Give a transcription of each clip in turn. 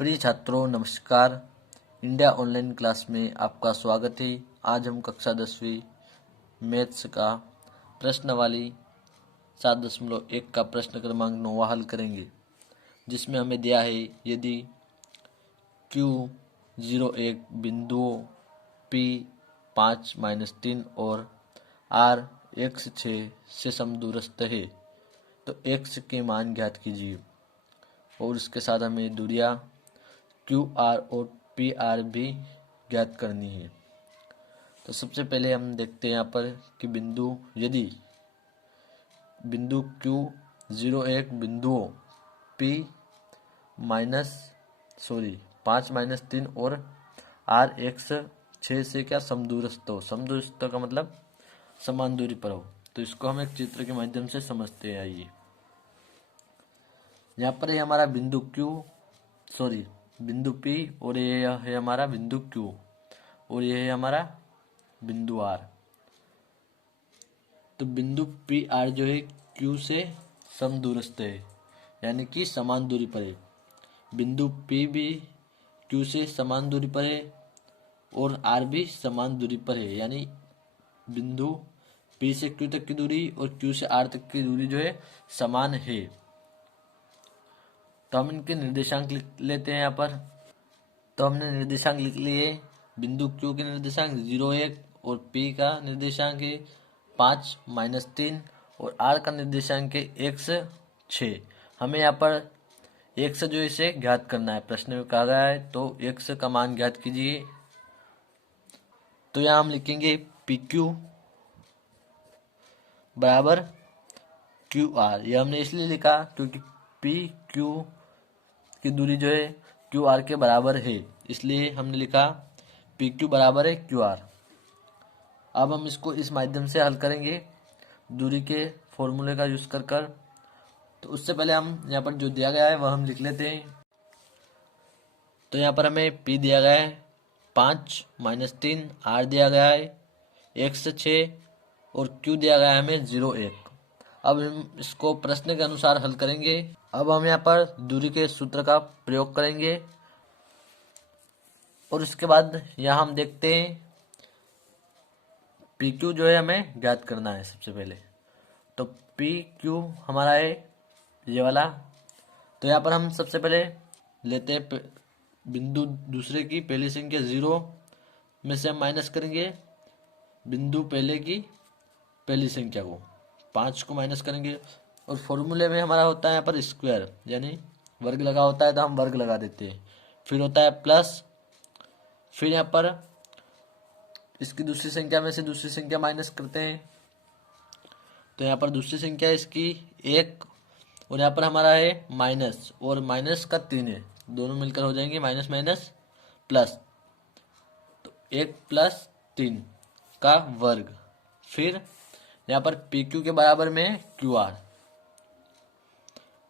प्रिय छात्रों नमस्कार। इंडिया ऑनलाइन क्लास में आपका स्वागत है। आज हम कक्षा 10वीं मैथ्स का प्रश्नावली 7.1 का प्रश्न क्रमांक 9 हल करेंगे, जिसमें हमें दिया है यदि Q 01 बिंदुओं P 5-3 और R x 6 से समदूरस्थ है तो x के मान ज्ञात कीजिए। और इसके साथ हमें दूरियां QR और PR भी ज्ञात करनी है। तो सबसे पहले हम देखते हैं यहाँ पर कि यदि बिंदु Q01 बिंदुओं P 5-3 और R x 6 से क्या समदूरस्थ हो। समदूरस्थ का मतलब समान दूरी पर हो। तो इसको हम एक चित्र के माध्यम से समझते हैं। आइए, यहाँ पर ये हमारा बिंदु P और ये है हमारा बिंदु Q और ये है हमारा बिंदु R। तो बिंदु PR जो है Q से समदूरस्थ है, यानी कि समान दूरी पर है। बिंदु P भी Q से समान दूरी पर है और R भी समान दूरी पर है, यानी बिंदु P से Q तक की दूरी और Q से R तक की दूरी जो है समान है। तो हम इनके निर्देशांक लिख लेते हैं यहाँ पर। तो हमने निर्देशांक लिख लिए। बिंदु Q के निर्देशांक 0-1 और P का निर्देशांक है 5-3 और R का निर्देशांक है x 6। हमें यहाँ पर x जो इसे ज्ञात करना है, प्रश्न में कहा गया है। तो x का मान ज्ञात कीजिए। तो यहाँ हम लिखेंगे PQ बराबर QR। यह हमने इसलिए लिखा क्योंकि PQ की दूरी जो है QR के बराबर है, इसलिए हमने लिखा PQ बराबर है QR। अब हम इसको इस माध्यम से हल करेंगे दूरी के फॉर्मूले का यूज कर। तो उससे पहले हम यहाँ पर जो दिया गया है वह हम लिख लेते हैं। तो यहाँ पर हमें P दिया गया है 5-3, R दिया गया है x 6 और Q दिया गया है हमें 0-1। अब हम इसको प्रश्न के अनुसार हल करेंगे। अब हम यहाँ पर दूरी के सूत्र का प्रयोग करेंगे और उसके बाद यहाँ हम देखते हैं PQ जो है हमें ज्ञात करना है सबसे पहले। तो PQ हमारा है ये वाला। तो यहाँ पर हम सबसे पहले लेते हैं बिंदु दूसरे की पहली संख्या 0 में से हम माइनस करेंगे बिंदु पहले की पहली संख्या को, 5 को माइनस करेंगे। और फॉर्मूले में हमारा होता है यहाँ पर स्क्वायर, यानी वर्ग लगा होता है तो हम वर्ग लगा देते हैं। फिर होता है प्लस, फिर यहाँ पर इसकी दूसरी संख्या में से दूसरी संख्या माइनस करते हैं। तो यहाँ पर दूसरी संख्या इसकी 1 और यहाँ पर हमारा है माइनस, और माइनस का 3 है, दोनों मिलकर हो जाएंगे माइनस माइनस प्लस। तो 1 + 3 का वर्ग। फिर यहाँ पर PQ के बराबर में है QR,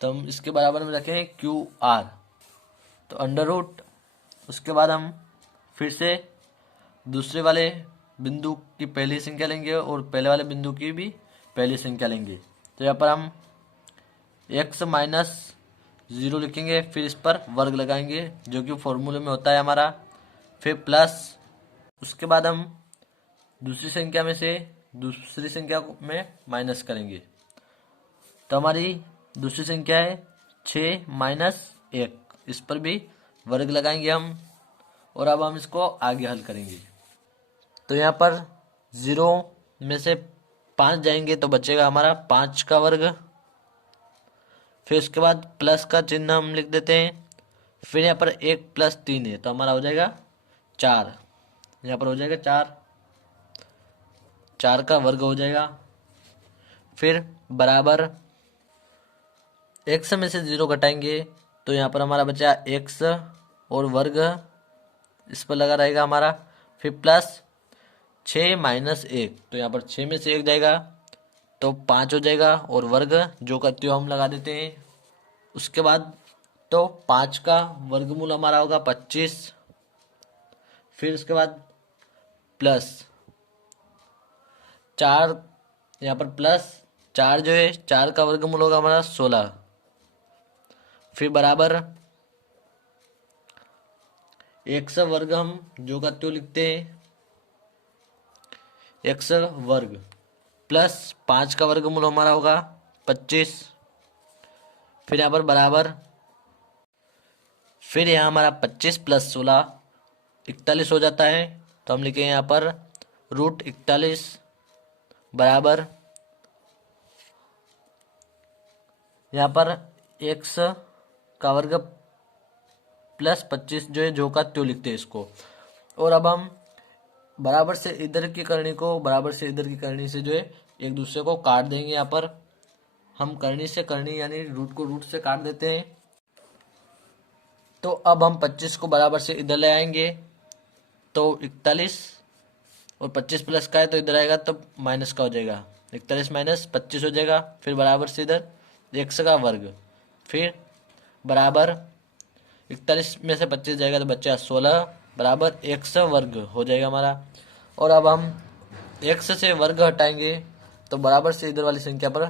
तो हम इसके बराबर में रखें QR। तो अंडर रूट, उसके बाद हम फिर से दूसरे वाले बिंदु की पहली संख्या लेंगे और पहले वाले बिंदु की भी पहली संख्या लेंगे। तो यहाँ पर हम x - 0 लिखेंगे, फिर इस पर वर्ग लगाएंगे जो कि फॉर्मूले में होता है हमारा। फिर प्लस, उसके बाद हम दूसरी संख्या में से दूसरी संख्या में माइनस करेंगे। तो हमारी दूसरी संख्या है 6 - 1, इस पर भी वर्ग लगाएंगे हम। और अब हम इसको आगे हल करेंगे। तो यहाँ पर 0 में से 5 जाएंगे तो बचेगा हमारा 5 का वर्ग। फिर उसके बाद प्लस का चिन्ह हम लिख देते हैं। फिर यहाँ पर 1 + 3 है तो हमारा हो जाएगा 4। यहाँ पर हो जाएगा 4 का वर्ग हो जाएगा। फिर बराबर x में से 0 घटाएंगे तो यहाँ पर हमारा बचा x और वर्ग इस पर लगा रहेगा हमारा। फिर प्लस 6 - 1, तो यहाँ पर 6 में से 1 जाएगा तो 5 हो जाएगा, और वर्ग जो का त्यों हम लगा देते हैं। उसके बाद तो 5 का वर्गमूल हमारा होगा 25। फिर उसके बाद प्लस 4, यहाँ पर प्लस 4 जो है 4 का वर्गमूल होगा हमारा 16। फिर बराबर एक्स वर्ग हम जो का त्यों लिखते हैं, एक्स वर्ग प्लस 5 का वर्गमूल हमारा होगा 25। फिर यहाँ पर बराबर, फिर यहाँ हमारा 25 प्लस 16 41 हो जाता है। तो हम लिखेंगे यहाँ पर √41 बराबर, यहाँ पर एक्स का वर्ग प्लस 25 जो है जो का त्यों लिखते हैं इसको। और अब हम बराबर से इधर की करनी को बराबर से इधर की करनी से जो है एक दूसरे को काट देंगे। यहाँ पर हम करनी से करनी यानी रूट को रूट से काट देते हैं। तो अब हम 25 को बराबर से इधर ले आएंगे तो 41, और 25 प्लस का है तो इधर आएगा तो माइनस का हो जाएगा, 41 माइनस 25 हो जाएगा। फिर बराबर से इधर एक्स का वर्ग, फिर बराबर 41 में से 25 जाएगा तो बच्चा 16 बराबर एक्स वर्ग हो जाएगा हमारा। और अब हम एक्स से वर्ग हटाएंगे तो बराबर से इधर वाली संख्या पर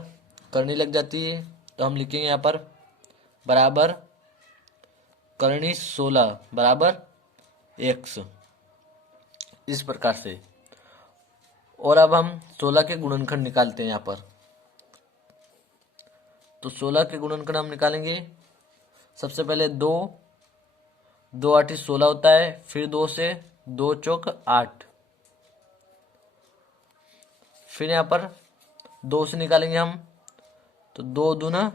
करनी लग जाती है। तो हम लिखेंगे यहाँ पर बराबर करनी 16 बराबर एक्स, इस प्रकार से। और अब हम 16 के गुणनखंड निकालते हैं यहाँ पर। तो 16 के गुणनखंड हम निकालेंगे। सबसे पहले 2 8 16 होता है, फिर 2 से 2 चौक 8, फिर यहाँ पर 2 से निकालेंगे हम तो 2 दूना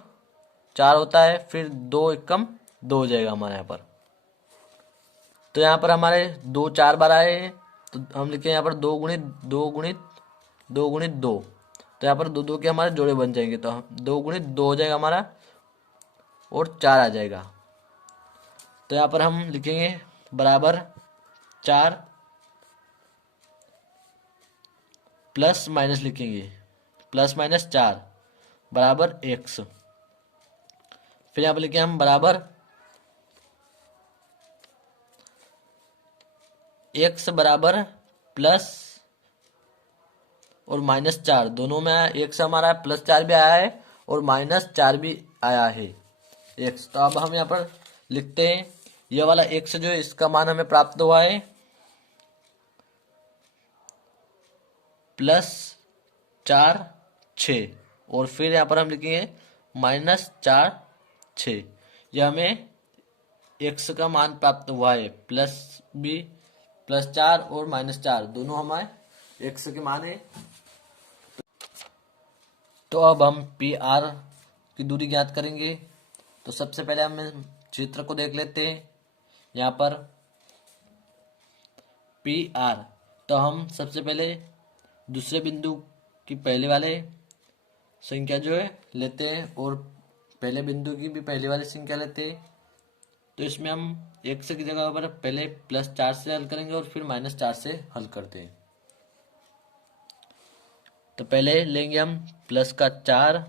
4 होता है, फिर 2 एकम 2 हो जाएगा हमारे यहाँ पर। तो यहाँ पर हमारे 2 4 बार आए हैं तो हम लिखें यहाँ पर 2 गुणित 2 गुणित 2 गुणित 2। तो यहाँ पर 2 2 के हमारे जोड़े बन जाएंगे तो 2 गुणित 2 हो जाएगा हमारा और 4 आ जाएगा। तो यहाँ पर हम लिखेंगे बराबर 4 प्लस माइनस लिखेंगे, प्लस माइनस 4 बराबर एक्स। फिर यहाँ पर लिखेंगे हम बराबर एक्स बराबर प्लस और माइनस 4 दोनों में आया, एक्स हमारा प्लस 4 भी आया है और माइनस 4 भी आया है एक्स। तो अब हम यहाँ पर लिखते हैं यह वाला एक्स जो है इसका मान हमें प्राप्त हुआ है +4 6, और फिर यहाँ पर हम लिखेंगे -4 6। यह हमें एक्स का मान प्राप्त हुआ है, +4 और -4 दोनों हमारे एक्स के मान है। तो अब हम पी आर की दूरी ज्ञात करेंगे। तो सबसे पहले हम चित्र को देख लेते हैं। यहाँ पर पी आर, तो हम सबसे पहले दूसरे बिंदु की पहले वाले संख्या जो है लेते हैं और पहले बिंदु की भी पहले वाली संख्या लेते हैं। तो इसमें हम एक्स की जगह पर पहले +4 से हल करेंगे और फिर -4 से हल करते हैं। तो पहले लेंगे हम प्लस का 4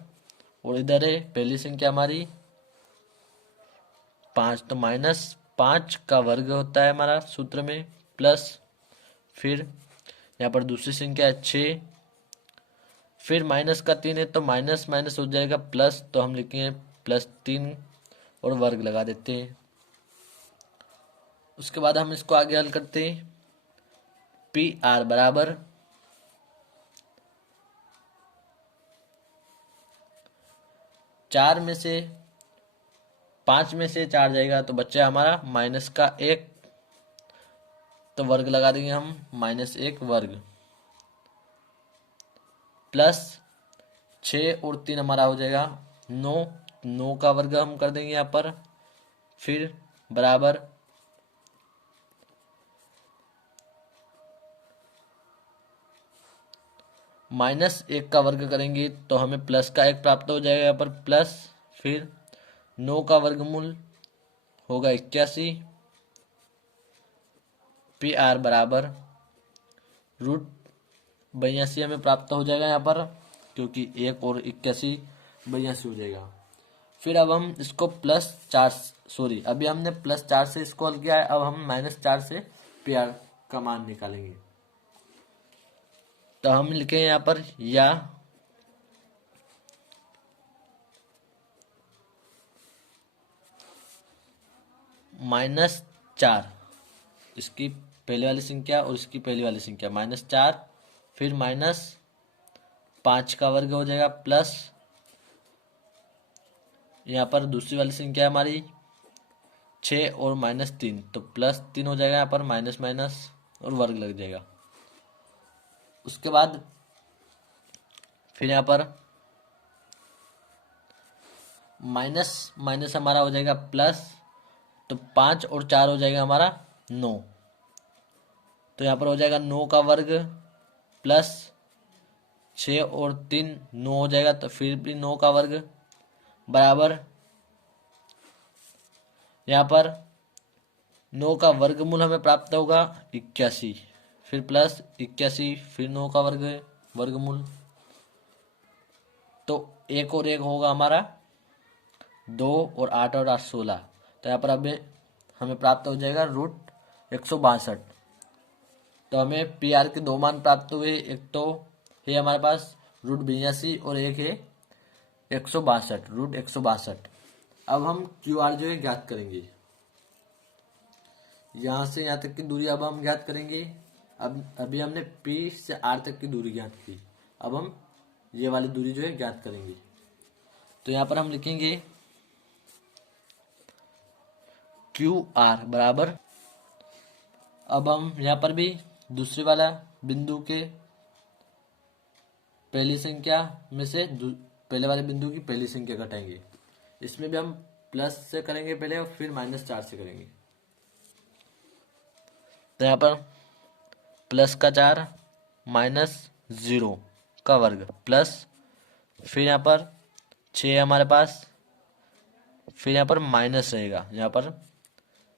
और इधर है पहली संख्या हमारी 5, तो -5 का वर्ग होता है हमारा सूत्र में, प्लस फिर यहाँ पर दूसरी संख्या है 6, फिर माइनस का 3 है तो माइनस माइनस हो जाएगा प्लस, तो हम लिखेंगे +3 और वर्ग लगा देते हैं। उसके बाद हम इसको आगे हल करते हैं। पी आर बराबर 4 में से 5 में से 4 जाएगा तो बच्चा हमारा -1, तो वर्ग लगा देंगे हम -1 वर्ग, प्लस 6 और 3 हमारा हो जाएगा 9, 9 का वर्ग हम कर देंगे यहाँ पर, फिर बराबर -1 का वर्ग करेंगे तो हमें प्लस का 1 प्राप्त हो जाएगा यहाँ पर, प्लस फिर 9 का वर्गमूल होगा 81। पी आर बराबर √82 हमें प्राप्त हो जाएगा यहाँ पर, क्योंकि 1 और 81 82 हो जाएगा। फिर अब हम इसको अभी हमने +4 से इसको हल किया है, अब हम -4 से पी आर का मान निकालेंगे। तो हम लिखें यहाँ पर या -4 इसकी पहले वाली संख्या और इसकी पहली वाली संख्या -4, फिर -5 का वर्ग हो जाएगा, प्लस यहाँ पर दूसरी वाली संख्या है हमारी 6 और -3, तो +3 हो जाएगा, यहाँ पर माइनस माइनस और वर्ग लग जाएगा। उसके बाद फिर यहाँ पर माइनस माइनस हमारा हो जाएगा प्लस, तो 5 और 4 हो जाएगा हमारा 9, तो यहाँ पर हो जाएगा 9 का वर्ग प्लस 6 और 3 9 हो जाएगा, तो फिर भी 9 का वर्ग बराबर यहाँ पर 9 का वर्गमूल हमें प्राप्त होगा 81, फिर प्लस 81, फिर 9 का वर्गमूल, तो 1 और 1 होगा हमारा 2 और 8 और 8 16, तो यहाँ पर अभी हमें प्राप्त हो जाएगा √162। तो हमें पी आर के दो मान प्राप्त हुए, एक तो है हमारे पास √82 और एक है 162, √162। अब हम क्यू आर जो है ज्ञात करेंगे, यहाँ से यहाँ तक की दूरी अब हम ज्ञात करेंगे। अब अभी हमने P से R तक की दूरी ज्ञात की, अब हम ये वाली दूरी जो है ज्ञात करेंगे। तो यहाँ पर हम लिखेंगे क्यू आर बराबर, अब हम यहाँ पर भी दूसरे वाला बिंदु के पहली संख्या में से पहले वाले बिंदु की पहली संख्या घटाएंगे। इसमें भी हम प्लस से करेंगे पहले और फिर -4 से करेंगे। तो यहाँ पर +4 -0 का वर्ग प्लस, फिर यहाँ पर 6 हमारे पास, फिर यहाँ पर माइनस रहेगा, यहाँ पर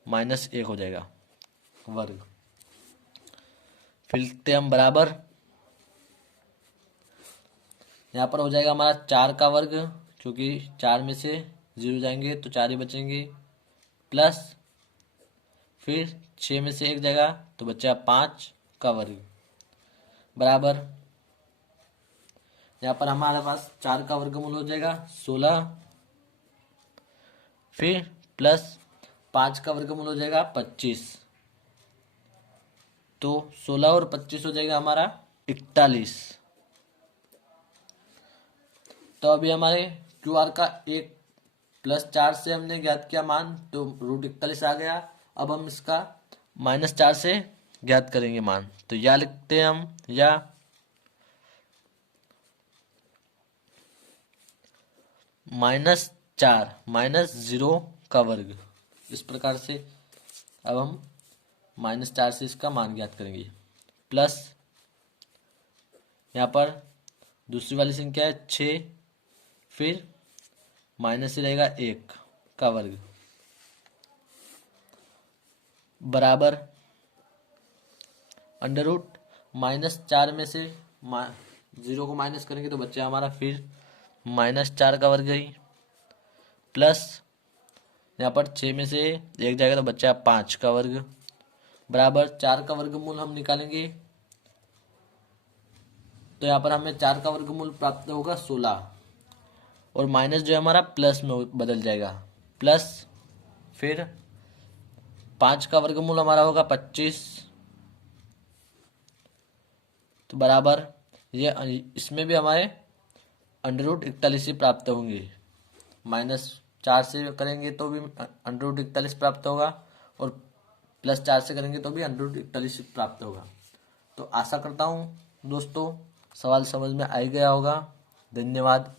-1 हो जाएगा वर्ग, फिर लिखते हम बराबर, यहाँ पर हो जाएगा हमारा 4 का वर्ग, क्योंकि 4 में से 0 जाएंगे तो 4 ही बचेंगे, प्लस फिर 6 में से 1 जाएगा तो बचा 5 का वर्ग, बराबर यहाँ पर हमारे पास 4 का वर्गमूल हो जाएगा 16, फिर प्लस 5 का वर्गमूल हो जाएगा 25, तो 16 और 25 हो जाएगा हमारा 41। तो अभी हमारे क्यू आर का +4 से हमने ज्ञात किया मान, तो √41 आ गया। अब हम इसका -4 से ज्ञात करेंगे मान, तो या लिखते हैं हम, या -4 -0 का वर्ग, इस प्रकार से अब हम -4 से इसका मान ज्ञात करेंगे, प्लस यहाँ पर दूसरी वाली संख्या है 6, फिर माइनस से रहेगा 1 का वर्ग, बराबर √-4 में से 0 को माइनस करेंगे तो बच्चा हमारा फिर -4 का वर्ग ही, प्लस यहाँ पर 6 में से 1 जाएगा तो बच्चा 5 का वर्ग, बराबर 4 का वर्गमूल हम निकालेंगे, तो यहाँ पर हमें 4 का वर्गमूल प्राप्त होगा 16, और माइनस जो है हमारा प्लस में बदल जाएगा, प्लस फिर 5 का वर्गमूल हमारा होगा 25, तो बराबर ये इसमें भी हमारे √41 ही प्राप्त होंगे, -4 से करेंगे तो भी √41 प्राप्त होगा, और +4 से करेंगे तो भी √41 प्राप्त होगा। तो आशा करता हूँ दोस्तों सवाल समझ में आ गया होगा। धन्यवाद।